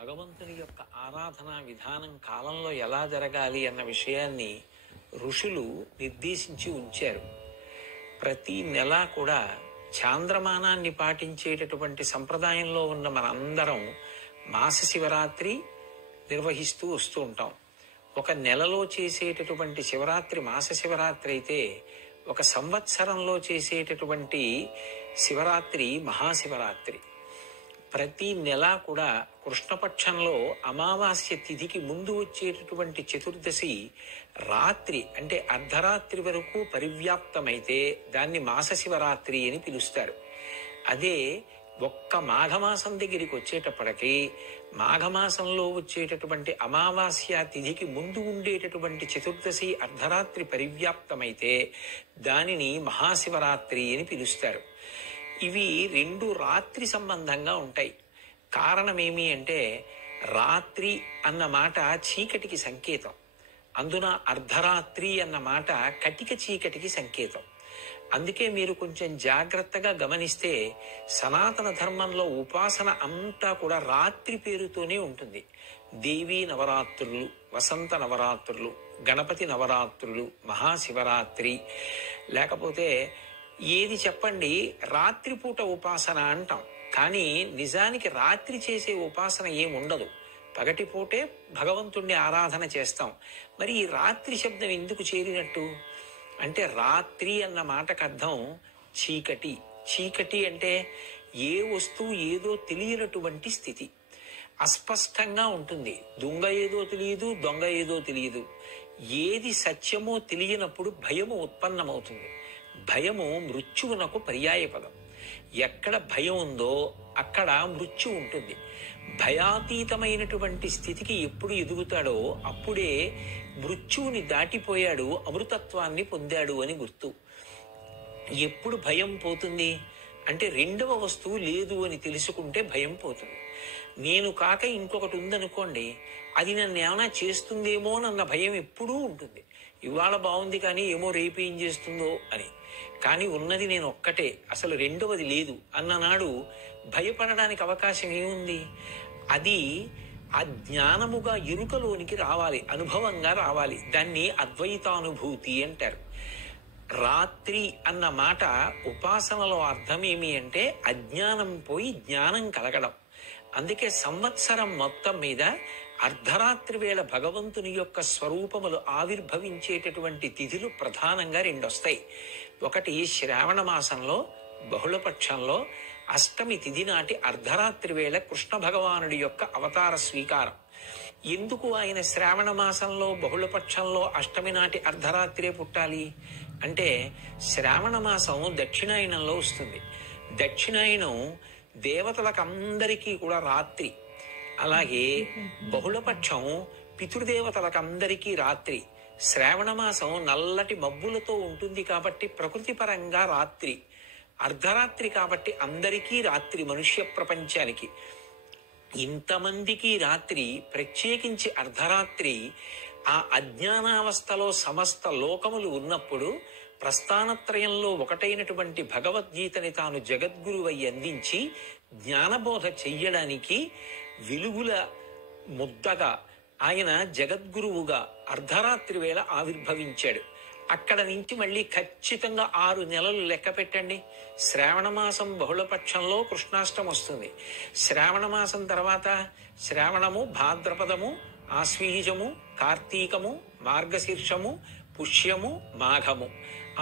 భగవంతుని యొక్క ఆరాధనా విధానం కాలంలో ఎలా జరగాలి అన్న విషయాన్ని ఋషులు నిర్దేశించి ఉంచారు. ప్రతి నెల కూడా చాంద్రమానాన్ని పాటించేటటువంటి సంప్రదాయంలో ఉన్న మనందరం మాస శివరాత్రి నిర్వహిస్తూ వస్తూ ఉంటాం. ఒక నెలలో చేసేటటువంటి శివరాత్రి మాస శివరాత్రి అయితే, ఒక సంవత్సరంలో చేసేటటువంటి శివరాత్రి మహాశివరాత్రి. ప్రతి నెల కూడా కృష్ణపక్షంలో అమావాస్య తిథికి ముందు వచ్చేటటువంటి చతుర్దశి రాత్రి అంటే అర్ధరాత్రి వరకు పరివ్యాప్తమైతే దాన్ని మాస శివరాత్రి అని పిలుస్తారు. అదే ఒక్క మాఘమాసం దగ్గరికి వచ్చేటప్పటికి మాఘమాసంలో వచ్చేటటువంటి అమావాస్య తిథికి ముందు ఉండేటటువంటి చతుర్దశి అర్ధరాత్రి పరివ్యాప్తమైతే దానిని మహాశివరాత్రి అని పిలుస్తారు. ఇవి రెండు రాత్రి సంబంధంగా ఉంటాయి. కారణమేమి అంటే, రాత్రి అన్న మాట చీకటికి సంకేతం, అందున అర్ధరాత్రి అన్న మాట కటిక చీకటికి సంకేతం. అందుకే మీరు కొంచెం జాగ్రత్తగా గమనిస్తే సనాతన ధర్మంలో ఉపాసన అంతా కూడా రాత్రి పేరుతోనే ఉంటుంది. దేవీ నవరాత్రులు, వసంత నవరాత్రులు, గణపతి నవరాత్రులు, మహాశివరాత్రి, లేకపోతే ఏది చెప్పండి రాత్రిపూట ఉపాసన అంటాం. కానీ నిజానికి రాత్రి చేసే ఉపాసన ఏముండదు, పగటిపూటే భగవంతుణ్ణి ఆరాధన చేస్తాం. మరి ఈ రాత్రి శబ్దం ఎందుకు చేరినట్టు అంటే, రాత్రి అన్న మాటకు అర్థం చీకటి. చీకటి అంటే ఏ వస్తువు ఏదో తెలియనటువంటి స్థితి, అస్పష్టంగా ఉంటుంది. దొంగ ఏదో తెలియదు, దొంగ ఏదో తెలియదు. ఏది సత్యమో తెలియనప్పుడు భయము ఉత్పన్నమవుతుంది. భయము మృత్యువునకు పర్యాయపదం. ఎక్కడ భయం ఉందో అక్కడ మృత్యు ఉంటుంది. భయాతీతమైనటువంటి స్థితికి ఎప్పుడు ఎదుగుతాడో అప్పుడే మృత్యువుని దాటిపోయాడు, అమృతత్వాన్ని పొందాడు అని గుర్తు. ఎప్పుడు భయం పోతుంది అంటే, రెండవ వస్తువు లేదు అని తెలుసుకుంటే భయం పోతుంది. నేను కాక ఇంకొకటి ఉందనుకోండి, అది నన్ను ఏమైనా చేస్తుందేమో అన్న భయం ఎప్పుడూ ఉంటుంది. ఇవాళ బాగుంది కానీ ఏమో రేపు ఏం చేస్తుందో అని. కానీ ఉన్నది నేను ఒక్కటే, అసలు రెండవది లేదు అన్ననాడు భయపడడానికి అవకాశం ఏముంది? అది అజ్ఞానముగా ఎరుకలోనికి రావాలి, అనుభవంగా రావాలి. దాన్ని అద్వైతానుభూతి అంటారు. రాత్రి అన్న మాట ఉపాసనలో అర్థమేమి అంటే, అజ్ఞానం పోయి జ్ఞానం కలగడం. అందుకే సంవత్సరం మొత్తం మీద అర్ధరాత్రి వేళ భగవంతుని యొక్క స్వరూపములు ఆవిర్భవించేటటువంటి తిథులు ప్రధానంగా రెండొస్తాయి. ఒకటి శ్రావణ మాసంలో బహుళపక్షంలో అష్టమి తిథి నాటి అర్ధరాత్రి వేళ కృష్ణ భగవానుడి యొక్క అవతార స్వీకారం. ఎందుకు ఆయన శ్రావణ మాసంలో బహుళపక్షంలో అష్టమి నాటి అర్ధరాత్రే పుట్టాలి అంటే, శ్రావణ మాసం దక్షిణాయనంలో వస్తుంది. దక్షిణాయనం దేవతలకందరికీ కూడా రాత్రి. అలాగే బహుళపక్షం పితృదేవతలకందరికీ రాత్రి. శ్రావణ మాసం నల్లటి మబ్బులతో ఉంటుంది కాబట్టి ప్రకృతి పరంగా రాత్రి. అర్ధరాత్రి కాబట్టి అందరికీ రాత్రి, మనుష్య ప్రపంచానికి. ఇంతమందికి రాత్రి, ప్రత్యేకించి అర్ధరాత్రి. ఆ అజ్ఞానావస్థలో సమస్త లోకములు ఉన్నప్పుడు ప్రస్థానత్రయంలో ఒకటైనటువంటి భగవద్గీతని తాను జగద్గురువై అందించి జ్ఞానబోధ చెయ్యడానికి వెలుగుల ముద్దగా ఆయన జగద్గురువుగా అర్ధరాత్రి వేళ ఆవిర్భవించాడు. అక్కడ నుంచి మళ్ళీ ఖచ్చితంగా 6 నెలలు లెక్క పెట్టండి. శ్రావణమాసం బహుళపక్షంలో కృష్ణాష్టమి వస్తుంది. శ్రావణమాసం తర్వాత శ్రావణము, భాద్రపదము, ఆశ్వీజము, కార్తీకము, మార్గశీర్షము, పుష్యము, మాఘము,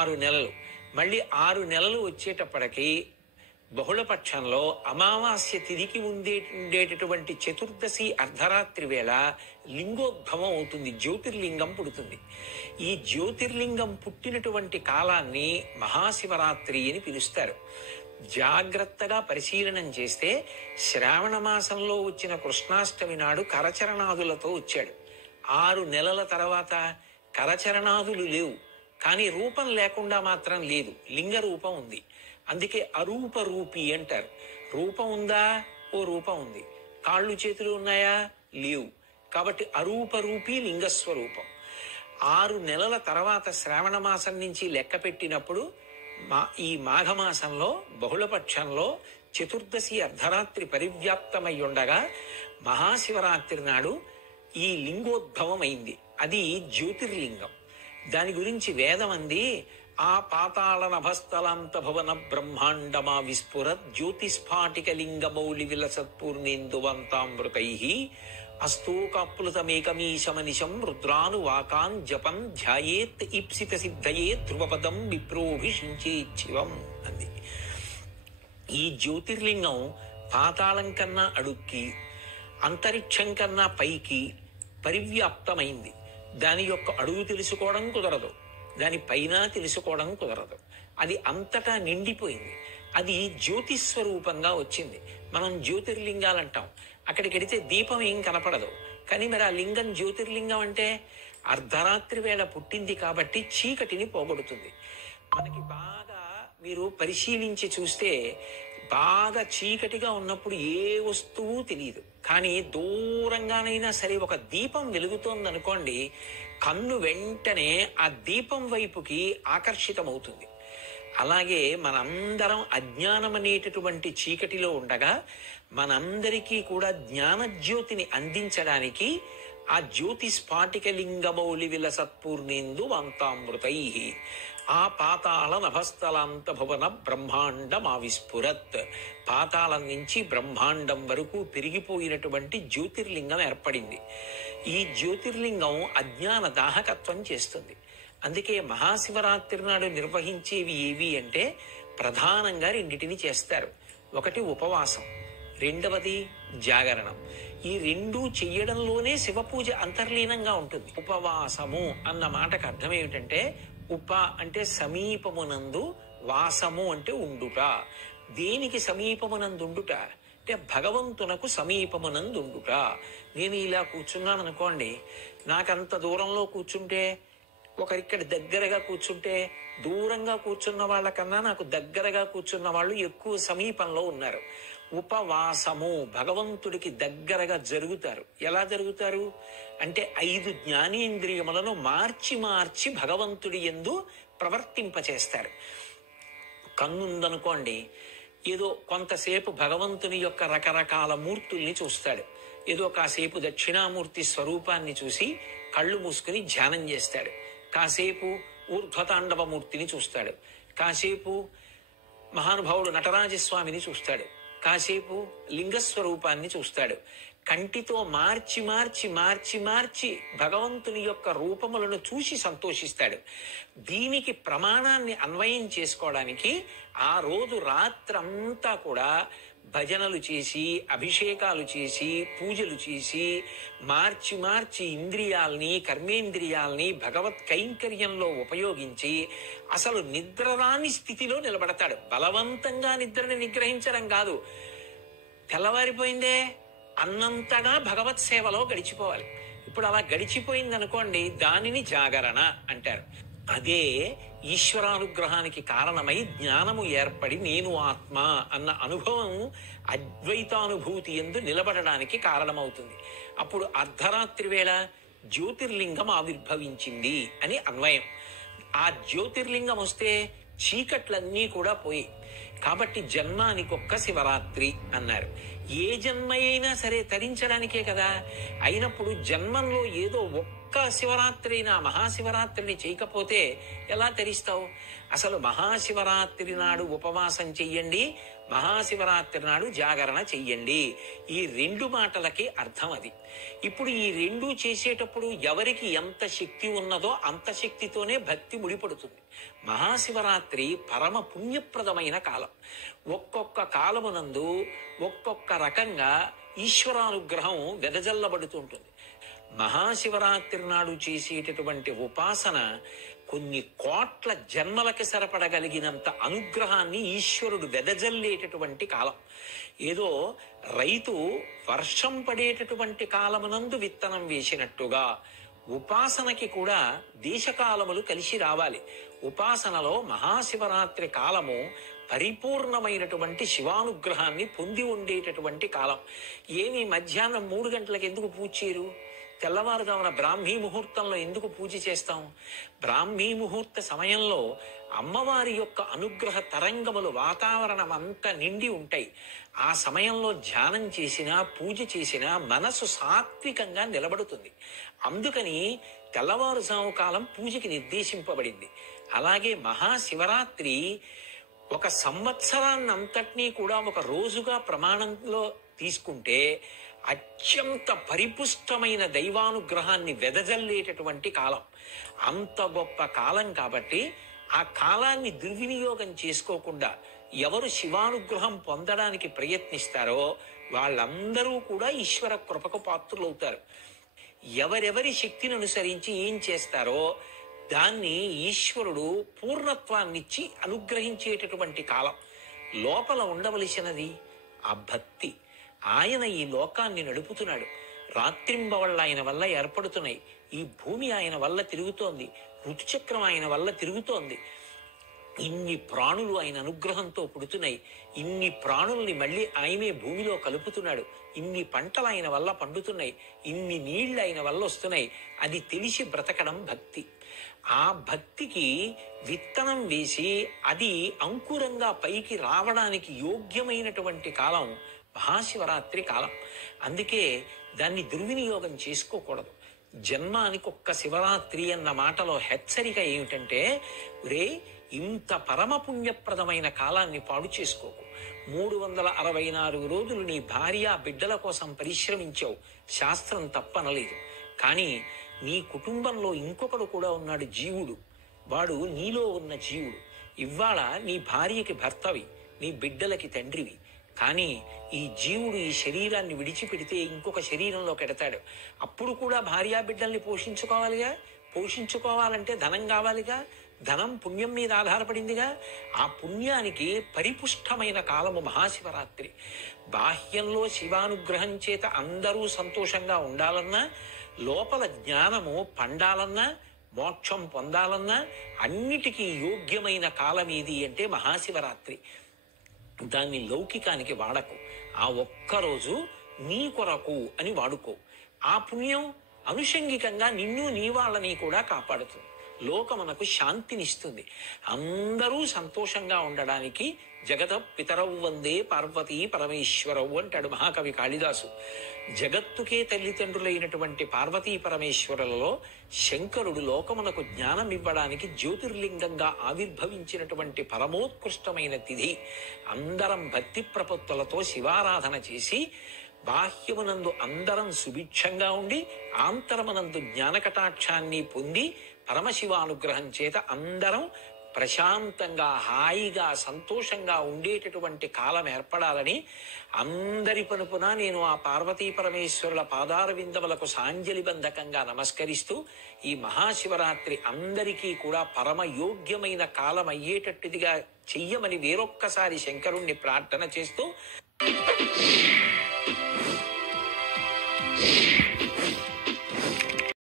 6 నెలలు. మళ్ళీ 6 నెలలు వచ్చేటప్పటికి బహుళపక్షంలో అమావాస్య తిథికి ఉండేటటువంటి చతుర్దశి అర్ధరాత్రి వేళ లింగోద్భవం అవుతుంది, జ్యోతిర్లింగం పుడుతుంది. ఈ జ్యోతిర్లింగం పుట్టినటువంటి కాలాన్ని మహాశివరాత్రి అని పిలుస్తారు. జాగ్రత్తగా పరిశీలనం చేస్తే శ్రావణ మాసంలో వచ్చిన కృష్ణాష్టమి నాడు కరచరణాదులతో వచ్చాడు. 6 నెలల తర్వాత కరచరణాదులు లేవు, కానీ రూపం లేకుండా మాత్రం లేదు, లింగ రూపం ఉంది. అందుకే అరూప రూపి అంటారు. రూపం ఉందా? ఓ రూపం ఉంది. కాళ్ళు చేతులు ఉన్నాయా? లేవు. కాబట్టి అరూప రూపి లింగస్వరూపం. 6 నెలల తర్వాత శ్రావణ మాసం నుంచి లెక్క పెట్టినప్పుడు ఈ మాఘమాసంలో బహుళపక్షంలో చతుర్దశి అర్ధరాత్రి పరివ్యాప్తమై ఉండగా మహాశివరాత్రి నాడు ఈ లింగోద్భవం అయింది. అది జ్యోతిర్లింగం. దాని గురించి వేదం అంది, ఆ పాతాళ నభస్థలాంత భవన బ్రహ్మాండమా విస్ఫురత్ జ్యోతిస్ఫాటిక లింగమౌళి విలసత్పూర్ణేందువంతామృతై అస్తోకాప్లుతమేకమీశమనిశం రుద్రానువాకాన్ జపం ధ్యాయేత్ ఈప్సిత సిద్ధయే ధ్రువపదం విప్రోభిషించేచ్చివం అంది. ఈ జ్యోతిర్లింగం పాతాళం కన్నా అడుక్కి, అంతరిక్షం కన్నా పైకి పరివ్యాప్తమైంది. దాని యొక్క అడుగు తెలుసుకోవడం కుదరదు, దాని పైన తెలుసుకోవడం కుదరదు. అది అంతటా నిండిపోయింది. అది జ్యోతిస్వరూపంగా వచ్చింది. మనం జ్యోతిర్లింగాలు అంటాం. అక్కడికి వెడితే దీపం ఏం కనపడదు. కానీ మరి ఆ లింగం జ్యోతిర్లింగం అంటే అర్ధరాత్రి వేళ పుట్టింది కాబట్టి చీకటిని పోగొడుతుంది. మనకి బాగా మీరు పరిశీలించి చూస్తే బాగా చీకటిగా ఉన్నప్పుడు ఏ వస్తువు తెలియదు. కానీ దూరంగానైనా సరే ఒక దీపం వెలుగుతోందనుకోండి, కన్ను వెంటనే ఆ దీపం వైపుకి ఆకర్షితమవుతుంది. అలాగే మనందరం అజ్ఞానం అనేటటువంటి చీకటిలో ఉండగా మనందరికీ కూడా జ్ఞానజ్యోతిని అందించడానికి ఆ జ్యోతి స్ఫాటిక లింగమౌళి విలసత్పూర్ణేందు వంతామృతై ఆ పాతాళ నభస్థలాంత భువన బ్రహ్మాండమా విస్ఫురత్, పాతాళం నుంచి బ్రహ్మాండం వరకు పెరిగిపోయినటువంటి జ్యోతిర్లింగం ఏర్పడింది. ఈ జ్యోతిర్లింగం అజ్ఞాన దాహకత్వం చేస్తుంది. అందుకే మహాశివరాత్రి నాడు నిర్వహించేవి ఏవి అంటే ప్రధానంగా రెండిటిని చేస్తారు. ఒకటి ఉపవాసం, రెండవది జాగరణం. ఈ రెండూ చెయ్యడంలోనే శివపూజ అంతర్లీనంగా ఉంటుంది. ఉపవాసము అన్న మాటకు అర్థం ఏమిటంటే, ఉప అంటే సమీపమునందు, వాసము అంటే ఉండుట. దేనికి సమీపమునందుండుట అంటే భగవంతునకు సమీపమునందుండుట. నేను ఇలా కూర్చున్నాను అనుకోండి, నాకంత దూరంలో కూర్చుంటే, ఒకరిక్కడ దగ్గరగా కూర్చుంటే, దూరంగా కూర్చున్న వాళ్ళకన్నా నాకు దగ్గరగా కూర్చున్న వాళ్ళు ఎక్కువ సమీపంలో ఉన్నారు. ఉపవాసము, భగవంతుడికి దగ్గరగా జరుగుతారు. ఎలా జరుగుతారు అంటే 5 జ్ఞానేంద్రియములను మార్చి మార్చి భగవంతుడి యందు ప్రవర్తింపచేస్తారు. కన్నుందనుకోండి, ఏదో కొంతసేపు భగవంతుని యొక్క రకరకాల మూర్తుల్ని చూస్తాడు. ఏదో కాసేపు దక్షిణామూర్తి స్వరూపాన్ని చూసి కళ్ళు మూసుకుని ధ్యానం చేస్తాడు. కాసేపు ఊర్ధ్వతాండవ మూర్తిని చూస్తాడు. కాసేపు మహానుభావుడు నటరాజస్వామిని చూస్తాడు. కాసేపు లింగస్వరూపాన్ని చూస్తాడు. కంటితో మార్చి మార్చి మార్చి మార్చి భగవంతుని యొక్క రూపములను చూసి సంతోషిస్తాడు. దీనికి ప్రమాణాన్ని అన్వయం చేసుకోవడానికి ఆ రోజు రాత్రంతా కూడా భజనలు చేసి, అభిషేకాలు చేసి, పూజలు చేసి, మార్చి మార్చి ఇంద్రియాల్ని, కర్మేంద్రియాల్ని భగవత్ కైంకర్యంలో ఉపయోగించి అసలు నిద్రరాని స్థితిలో నిలబడతాడు. బలవంతంగా నిద్రని నిగ్రహించడం కాదు. తెల్లవారిపోయిందే అన్నంతగా భగవత్ సేవలో గడిచిపోవాలి. ఇప్పుడు అలా గడిచిపోయింది అనుకోండి, దానిని జాగరణ అంటారు. అదే ఈశ్వరానుగ్రహానికి కారణమై జ్ఞానము ఏర్పడి నేను ఆత్మ అన్న అనుభవం అద్వైతానుభూతి యందు నిలబడడానికి కారణమవుతుంది. అప్పుడు అర్ధరాత్రి వేళ జ్యోతిర్లింగం ఆవిర్భవించింది అని అన్వయం. ఆ జ్యోతిర్లింగం వస్తే చీకట్లన్నీ కూడా పోయి, కాబట్టి జన్మానికొక్క శివరాత్రి అన్నారు. ఏ జన్మ అయినా సరే తరించడానికే కదా. అయినప్పుడు జన్మంలో ఏదో ఒక్క శివరాత్రి అయినా మహాశివరాత్రిని చేయకపోతే ఎలా తరిస్తావు? అసలు మహాశివరాత్రి నాడు ఉపవాసం చెయ్యండి, మహాశివరాత్రి నాడు జాగరణ చెయ్యండి. ఈ 2 మాటలకి అర్థం అది. ఇప్పుడు ఈ 2 చేసేటప్పుడు ఎవరికి ఎంత శక్తి ఉన్నదో అంత శక్తితోనే భక్తి ముడిపడుతుంది. మహాశివరాత్రి పరమ పుణ్యప్రదమైన కాలం. ఒక్కొక్క కాలమునందు ఒక్కొక్క రకంగా ఈశ్వరానుగ్రహం వెదజల్లబడుతుంటుంది. మహాశివరాత్రి నాడు చేసేటటువంటి ఉపాసన కొన్ని కోట్ల జన్మలకి సరిపడగలిగినంత అనుగ్రహాన్ని ఈశ్వరుడు వెదజల్లేటటువంటి కాలం. ఏదో రైతు వర్షం పడేటటువంటి కాలమునందు విత్తనం వేసినట్టుగా ఉపాసనకి కూడా దేశకాలములు కలిసి రావాలి. ఉపాసనలో మహాశివరాత్రి కాలము పరిపూర్ణమైనటువంటి శివానుగ్రహాన్ని పొంది ఉండేటటువంటి కాలం. ఏమి మధ్యాహ్నం 3 గంటలకు ఎందుకు పూజ చేయరు? తెల్లవారుజామున బ్రాహ్మీ ముహూర్తంలో ఎందుకు పూజ చేస్తాం? బ్రాహ్మీ ముహూర్త సమయంలో అమ్మవారి యొక్క అనుగ్రహ తరంగములు వాతావరణం అంతా నిండి ఉంటాయి. ఆ సమయంలో ధ్యానం చేసినా పూజ చేసినా మనసు సాత్వికంగా నిలబడుతుంది. అందుకని తెల్లవారుజాము కాలం పూజకి నిర్దేశింపబడింది. అలాగే మహాశివరాత్రి ఒక సంవత్సరాన్నంతటినీ కూడా ఒక రోజుగా ప్రమాణంలో తీసుకుంటే అత్యంత పరిపుష్టమైన దైవానుగ్రహాన్ని వెదజల్లేటటువంటి కాలం. అంత గొప్ప కాలం కాబట్టి ఆ కాలాన్ని దుర్వినియోగం చేసుకోకుండా ఎవరు శివానుగ్రహం పొందడానికి ప్రయత్నిస్తారో వాళ్ళందరూ కూడా ఈశ్వర కృపకు పాత్రులవుతారు. ఎవరెవరి శక్తిని అనుసరించి ఏం చేస్తారో దాన్ని ఈశ్వరుడు పూర్ణత్వాన్నిచ్చి అనుగ్రహించేటటువంటి కాలం. లోపల ఉండవలసినది ఆ భక్తి. ఆయన ఈ లోకాన్ని నడుపుతున్నాడు. రాత్రింబవళ్ళ ఆయన వల్ల ఏర్పడుతున్నాయి. ఈ భూమి ఆయన వల్ల తిరుగుతోంది. ఋతుచక్రం ఆయన వల్ల తిరుగుతోంది. ఇన్ని ప్రాణులు ఆయన అనుగ్రహంతో పుడుతున్నాయి. ఇన్ని ప్రాణుల్ని మళ్ళీ ఆయనే భూమిలో కలుపుతున్నాడు. ఇన్ని పంటలు ఆయన వల్ల పండుతున్నాయి. ఇన్ని నీళ్లు ఆయన వల్ల వస్తున్నాయి. అది తెలిసి బ్రతకడం భక్తి. ఆ భక్తికి విత్తనం వేసి అది అంకురంగా పైకి రావడానికి యోగ్యమైనటువంటి కాలం మహాశివరాత్రి కాలం. అందుకే దాన్ని దుర్వినియోగం చేసుకోకూడదు. జన్మానికి ఒక్క శివరాత్రి అన్న మాటలో హెచ్చరిక ఏమిటంటే, రే ఇంత పరమ పుణ్యప్రదమైన కాలాన్ని పాడు చేసుకోకు. 364 రోజులు నీ భార్య బిడ్డల కోసం పరిశ్రమించావు, శాస్త్రం తప్పనలేదు. కానీ నీ కుటుంబంలో ఇంకొకడు కూడా ఉన్నాడు, జీవుడు. వాడు నీలో ఉన్న జీవుడు. ఇవాళ నీ భార్యకి భర్తవి, నీ బిడ్డలకి తండ్రివి. కానీ ఈ జీవుడు ఈ శరీరాన్ని విడిచిపెడితే ఇంకొక శరీరంలోకి ఎడతాడు. అప్పుడు కూడా భార్యా బిడ్డల్ని పోషించుకోవాలిగా. పోషించుకోవాలంటే ధనం కావాలిగా. ధనం పుణ్యం మీద ఆధారపడిందిగా. ఆ పుణ్యానికి పరిపుష్టమైన కాలము మహాశివరాత్రి. బాహ్యంలో శివానుగ్రహం చేత అందరూ సంతోషంగా ఉండాలన్నా, లోపల జ్ఞానము పండాలన్నా, మోక్షం పొందాలన్నా అన్నిటికీ యోగ్యమైన కాలం ఏది అంటే మహాశివరాత్రి. దాన్ని లౌకికానికి వాడకు. ఆ ఒక్కరోజు నీ కొరకు అని వాడుకో. ఆ పుణ్యం అనుషంగికంగా నిన్ను నీ వాళ్ళని కూడా కాపాడుతుంది. లోకమునకు శాంతినిస్తుంది. అందరూ సంతోషంగా ఉండడానికి జగత పితరవు వందే పార్వతీ పరమేశ్వరవు అంటాడు మహాకవి కాళిదాసు. జగత్తుకే తల్లిదండ్రులైనటువంటి పార్వతీ పరమేశ్వరులలో శంకరుడు లోకమునకు జ్ఞానం ఇవ్వడానికి జ్యోతిర్లింగంగా ఆవిర్భవించినటువంటి పరమోత్కృష్టమైన తిథి. అందరం భక్తి ప్రపత్తులతో శివారాధన చేసి బాహ్యమునందు అందరం సుభిక్షంగా ఉండి ఆంతరమునందు జ్ఞానకటాక్షాన్ని పొంది పరమశివానుగ్రహం చేత అందరం ప్రశాంతంగా హాయిగా సంతోషంగా ఉండేటటువంటి కాలం ఏర్పడాలని అందరి పనుపున నేను ఆ పార్వతీ పరమేశ్వరుల పాదార విందములకు సాంజలిబంధకంగా నమస్కరిస్తూ ఈ మహాశివరాత్రి అందరికీ కూడా పరమ యోగ్యమైన కాలం అయ్యేటట్టుదిగా చెయ్యమని వేరొక్కసారి శంకరుణ్ణి ప్రార్థన చేస్తూ